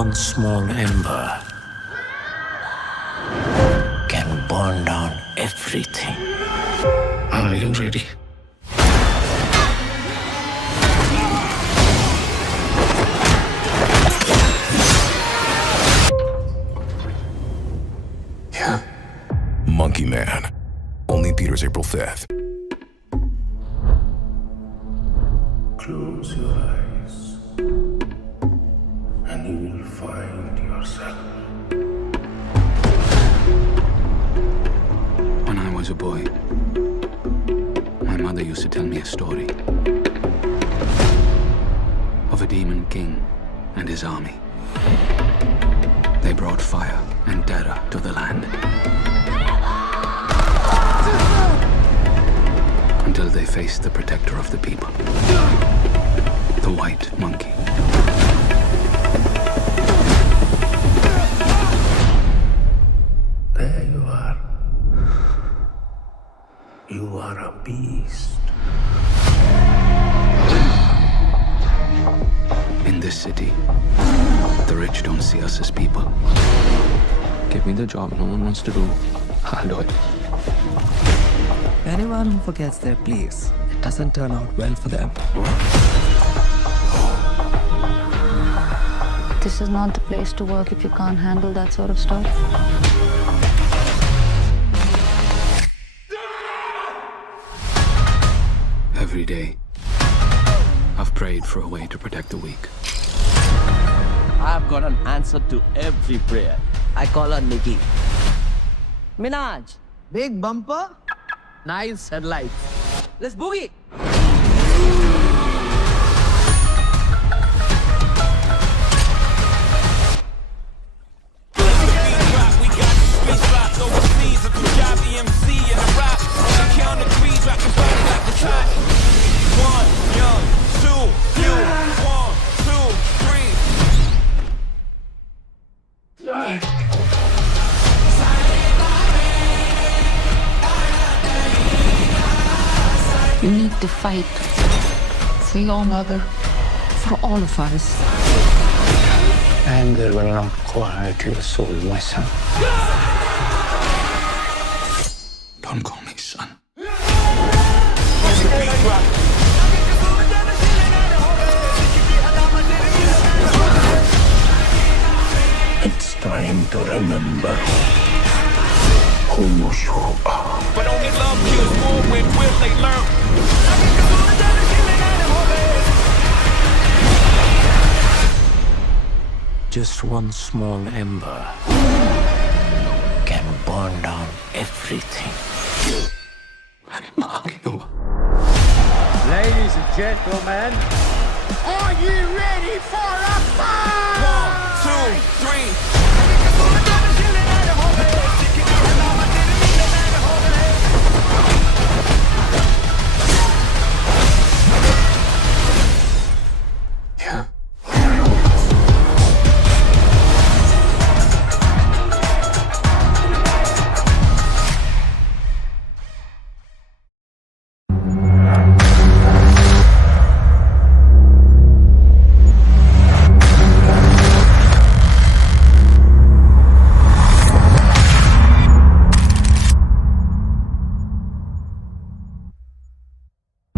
one small ember can burn down everything. Are you ready? Yeah. Monkey Man. Only in theaters April 5th. Close your eyes, and you will find yourself. When I was a boy, my mother used to tell me a story of a demon king and his army. They brought fire and terror to the land. Until they faced the protector of the people, the white monkey. There you are. You are a beast. In this city, the rich don't see us as people. Give me the job no one wants to do, I'll do it. Anyone who forgets their place, it doesn't turn out well for them. This is not the place to work if you can't handle that sort of stuff. Every day, I've prayed for a way to protect the weak. I've got an answer to every prayer. I call her Nikki. Minaj, big bumper, nice headlights. Let's boogie! You need to fight for your mother, for all of us. Anger will not quiet your soul, my son. Don't call me son. It's time to remember who you are. But only love kills more when will they learn? Just one small ember can burn down everything. Ladies and gentlemen, Are you ready for